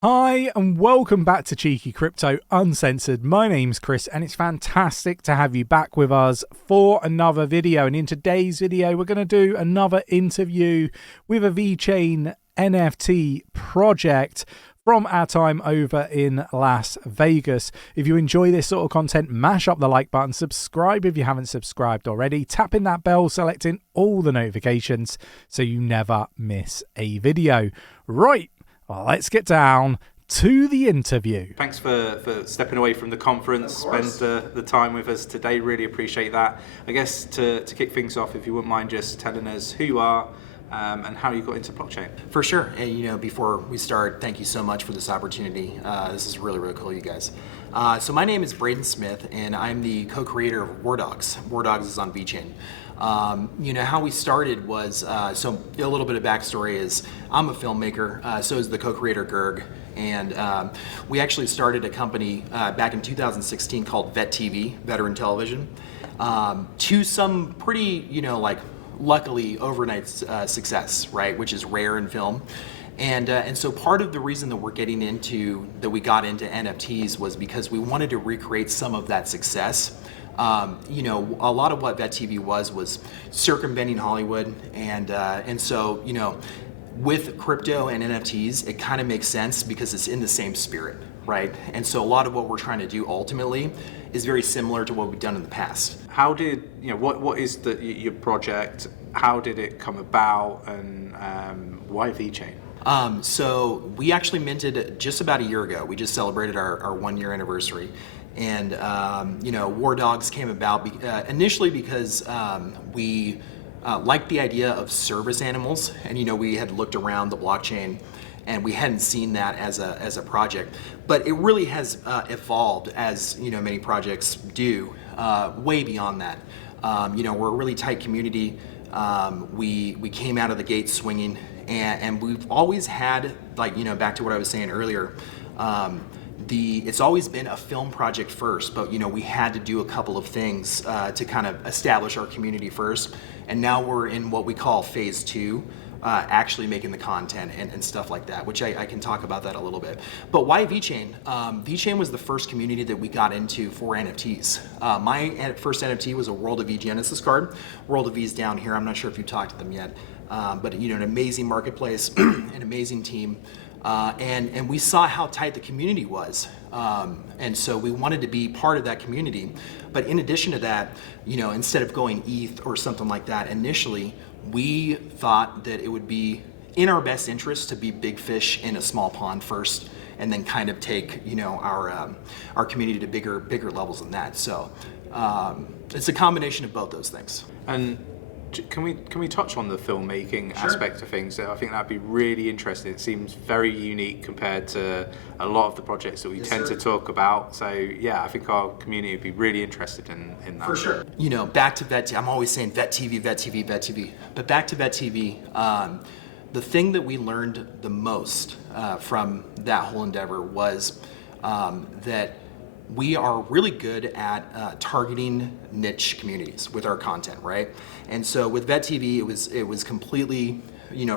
Hi and welcome back to Cheeky Crypto Uncensored. My name's Chris and it's fantastic to have you back with us for another video. And in today's video, we're going to do another interview with a VeChain NFT project from our time over in Las Vegas. If you enjoy this sort of content, mash up the like button, subscribe if you haven't subscribed already, tap in that bell, selecting all the notifications so you never miss a video. Right. Well, let's get down to the interview. Thanks for stepping away from the conference, spend the time with us today. Really appreciate that. I guess to kick things off, if you wouldn't mind just telling us who you are and how you got into blockchain. For sure. And before we start, thank you so much for this opportunity. This is really cool, you guys. So my name is Braden Smith, and I'm the co-creator of 𝗲𝗏𝗪𝗏𝗏𝗏𝗏 𝗲𝗏𝗪𝗏𝗏 is on VeChain. How we started was, so a little bit of backstory is I'm a filmmaker, so is the co-creator 𝗕𝗘𝗪𝗓, and we actually started a company back in 2016 called 𝗕𝗘𝗪𝗏𝗏𝗏, Veteran Television, to some pretty, luckily overnight success, right, which is rare in film. And so part of the reason that we got into NFTs was because we wanted to recreate some of that success. A lot of what 𝗕𝗘𝗪𝗏𝗏𝗏 was circumventing Hollywood, and so with crypto and NFTs, it kind of makes sense because it's in the same spirit, right? And so a lot of what we're trying to do ultimately is very similar to what we've done in the past. How did what is your project? How did it come about, and why VeChain? So we actually minted just about a year ago. We just celebrated our 1 year anniversary. And, 𝗲𝗏𝗪𝗏𝗏𝗏 came about initially because we liked the idea of service animals. And, we had looked around the blockchain and we hadn't seen that as a project. But it really has evolved, as, many projects do, way beyond that. We're a really tight community. We came out of the gate swinging. And we've always had, back to what I was saying earlier, it's always been a film project first, but we had to do a couple of things to kind of establish our community first. And now we're in what we call phase 2, actually making the content and stuff like that, which I can talk about that a little bit. But why VeChain? VeChain was the first community that we got into for NFTs. My first NFT was a World of V Genesis card. World of V is down here. I'm not sure if you talked to them yet. But an amazing marketplace, an amazing team, and we saw how tight the community was, and so we wanted to be part of that community. But in addition to that, instead of going ETH or something like that initially, we thought that it would be in our best interest to be big fish in a small pond first, and then kind of take our community to bigger levels than that. So it's a combination of both those things. And can we touch on the filmmaking aspect of things? I think that'd be really interesting. It seems very unique compared to a lot of the projects that we tend to talk about. So yeah, I think our community would be really interested in that. For sure. Back to 𝗕𝗘𝗪𝗏𝗏𝗏𝗏. I'm always saying 𝗕𝗕𝗓𝗕𝗓𝗓𝗓. But back to 𝗕𝗓𝗓𝗓𝗓, the thing that we learned the most from that whole endeavor was that we are really good at targeting niche communities with our content, right? And so with 𝗕𝗘𝗪𝗏𝗏𝗏𝗏, it was completely,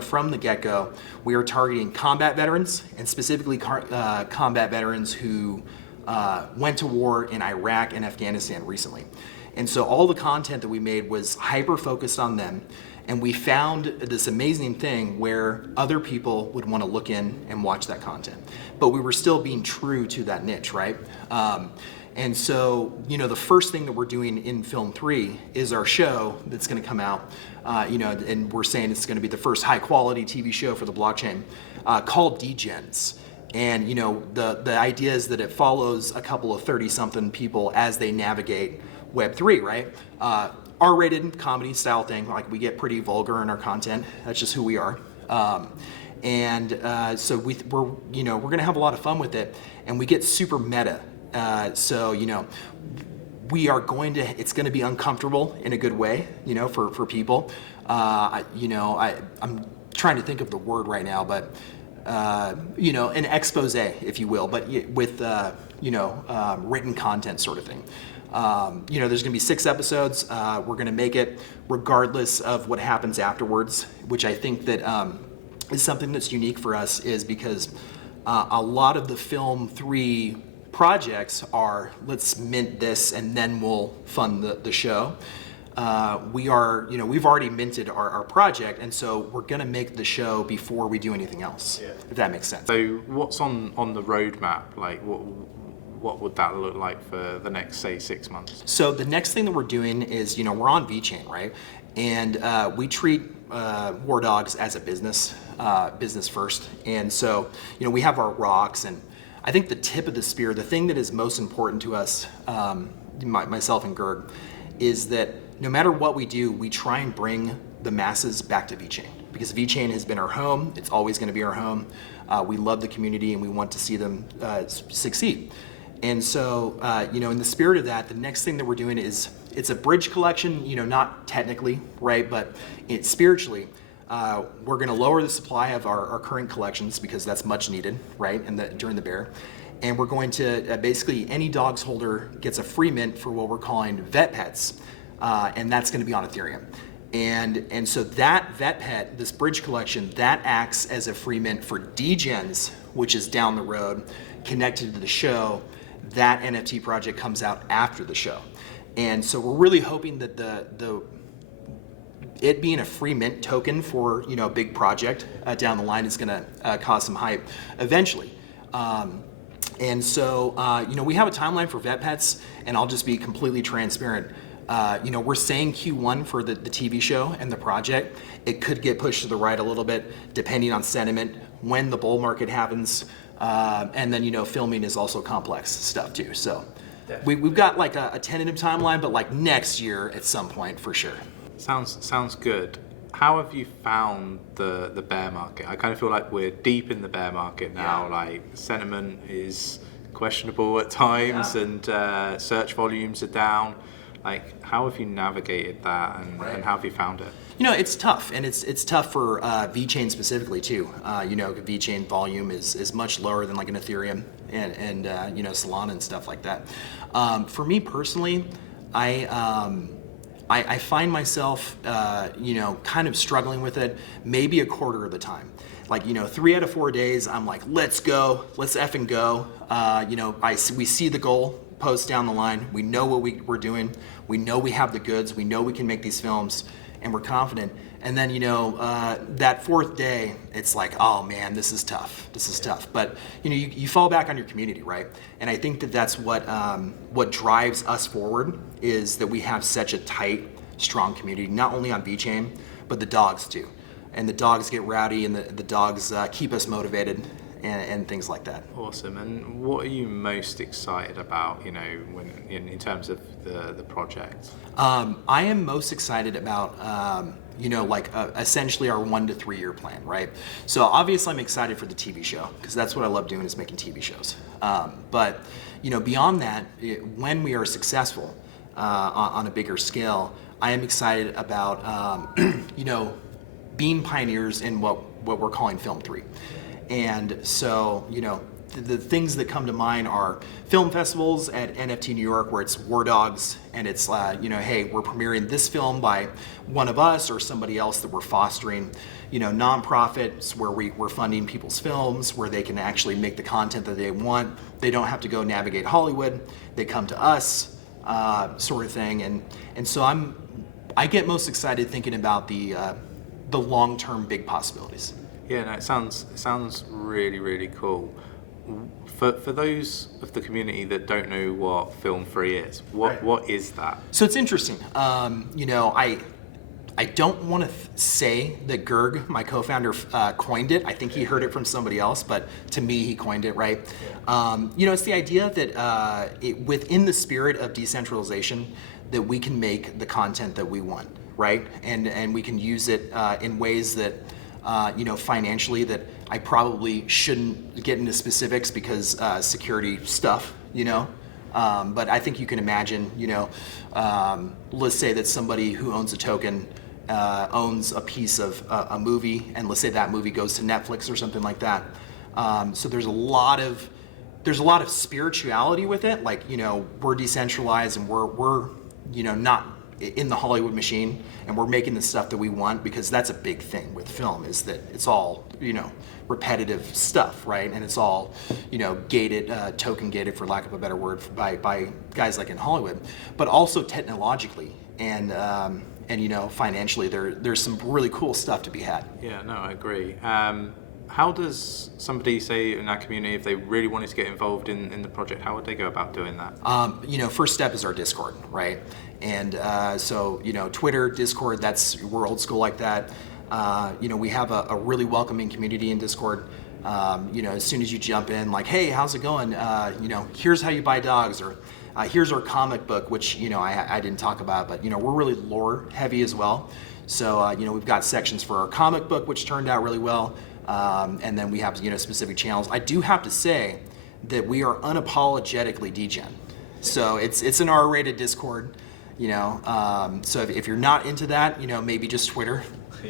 from the get-go, we are targeting combat veterans, and specifically combat veterans who went to war in Iraq and Afghanistan recently. And so all the content that we made was hyper-focused on them. And we found this amazing thing where other people would want to look in and watch that content. But we were still being true to that niche, right? And so, the first thing that we're doing in Film 3 is our show that's going to come out, and we're saying it's going to be the first high-quality TV show for the blockchain, called Degens. And, the idea is that it follows a couple of 30-something people as they navigate Web3, right? R-rated comedy style thing. Like, we get pretty vulgar in our content. That's just who we are. So we're gonna have a lot of fun with it, and we get super meta. We are it's gonna be uncomfortable in a good way, for people. I'm trying to think of the word right now, but an expose, if you will, but with written content sort of thing. There's gonna be 6 episodes. We're gonna make it regardless of what happens afterwards, which I think that is something that's unique for us, is because A lot of the Film 3 projects are, let's mint this and then we'll fund the show. We've already minted our project, and so we're going to make the show before we do anything else, if that makes sense. So what's on the roadmap? Like, what would that look like for the next, say, 6 months? So the next thing that we're doing is, we're on 𝗕𝗀𝗪𝗏, right? And we treat War Dogs as a business first. And so, we have our rocks, and I think the tip of the spear, the thing that is most important to us, myself and 𝗕𝗘𝗪𝗏, is that no matter what we do, we try and bring the masses back to 𝗕𝗀𝗪𝗏, because 𝗕𝗀𝗪𝗏 has been our home. It's always going to be our home. We love the community, and we want to see them succeed. And so, in the spirit of that, the next thing that we're doing is, it's a bridge collection, not technically, right, but spiritually. We're going to lower the supply of our current collections, because that's much needed, right, during the bear. And we're going to, basically, any dogs holder gets a free mint for what we're calling vet pets, and that's going to be on Ethereum. And so that vet pet, this bridge collection, that acts as a free mint for degens, which is down the road, connected to the show. That NFT project comes out after the show. And so we're really hoping that it being a free mint token for, a big project down the line is going to cause some hype eventually. And so, we have a timeline for vet pets, and I'll just be completely transparent. We're saying Q1 for the TV show and the project. It could get pushed to the right a little bit, depending on sentiment, when the bull market happens. And then, filming is also complex stuff too. So we've got like a tentative timeline, but like next year at some point for sure. Sounds good. How have you found the bear market? I kind of feel like we're deep in the bear market now. Yeah. Like, sentiment is questionable at times, and search volumes are down. Like, how have you navigated that, and how have you found it? It's tough, and it's tough for 𝗕𝗀𝗪𝗏 specifically too. 𝗕𝗀𝗪𝗏 volume is much lower than like an Ethereum and Solana and stuff like that. For me personally, I find myself, kind of struggling with it maybe a quarter of the time. Like, 3 out of 4 days, I'm like, let's go, let's effing go. We see the goal post down the line. We know what we're doing. We know we have the goods. We know we can make these films, and we're confident. And then, that 4th day, it's like, oh man, this is tough. This is tough. But, you fall back on your community, right? And I think that's what drives us forward, is that we have such a tight, strong community, not only on 𝗕𝗀𝗪𝗏, but the dogs too. And the dogs get rowdy, and the dogs keep us motivated, and things like that. Awesome. And what are you most excited about, when in terms of the project? I am most excited about, essentially our 1 to 3 year plan, right? So obviously I'm excited for the TV show, because that's what I love doing, is making TV shows. But, beyond that, when we are successful on a bigger scale, I am excited about, being pioneers in what we're calling Film 3. And so, the things that come to mind are film festivals at NFT New York, where it's War Dogs, and it's, hey, we're premiering this film by one of us or somebody else that we're fostering. Nonprofits where we're funding people's films, where they can actually make the content that they want. They don't have to go navigate Hollywood. They come to us, sort of thing. And so I get most excited thinking about the long-term big possibilities. Yeah, no, it sounds really, really cool. For those of the community that don't know what Film 3 is, what is that? So it's interesting. I don't want to say that 𝗕𝗘𝗪𝗏, my co-founder, coined it. I think he heard it from somebody else, but to me, he coined it, right? Yeah. It's the idea that within the spirit of decentralization, that we can make the content that we want, right? And we can use it in ways that, financially, that I probably shouldn't get into specifics because security stuff, but I think you can imagine, let's say that somebody who owns a token owns a piece of a movie, and let's say that movie goes to Netflix or something like that. So there's a lot of spirituality with it. Like, we're decentralized, and we're not in the Hollywood machine, and we're making the stuff that we want, because that's a big thing with film, is that it's all, repetitive stuff, right? And it's all, gated, token gated, for lack of a better word, by guys like in Hollywood, but also technologically and financially, there's some really cool stuff to be had. Yeah, no, I agree. How does somebody, say, in that community, if they really wanted to get involved in the project, how would they go about doing that? First step is our Discord, right? And so, Twitter, Discord, we're old school like that. We have a really welcoming community in Discord. As soon as you jump in, like, hey, how's it going? Here's how you buy dogs, or here's our comic book, which, I didn't talk about, but, we're really lore heavy as well. So, we've got sections for our comic book, which turned out really well. And then we have, specific channels. I do have to say that we are unapologetically degen. So it's an R-rated Discord, so if you're not into that, maybe just Twitter,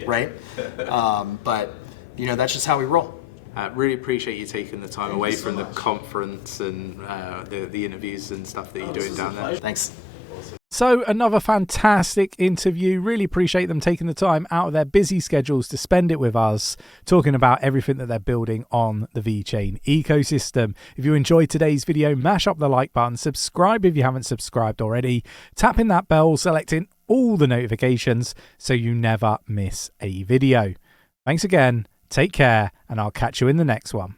right? But, that's just how we roll. Really appreciate you taking the time away from the conference and the interviews and stuff that you're doing down there. Thanks. So another fantastic interview. Really appreciate them taking the time out of their busy schedules to spend it with us, talking about everything that they're building on the VeChain ecosystem. If you enjoyed today's video, mash up the like button, subscribe if you haven't subscribed already, tapping that bell, selecting all the notifications so you never miss a video. Thanks again, take care, and I'll catch you in the next one.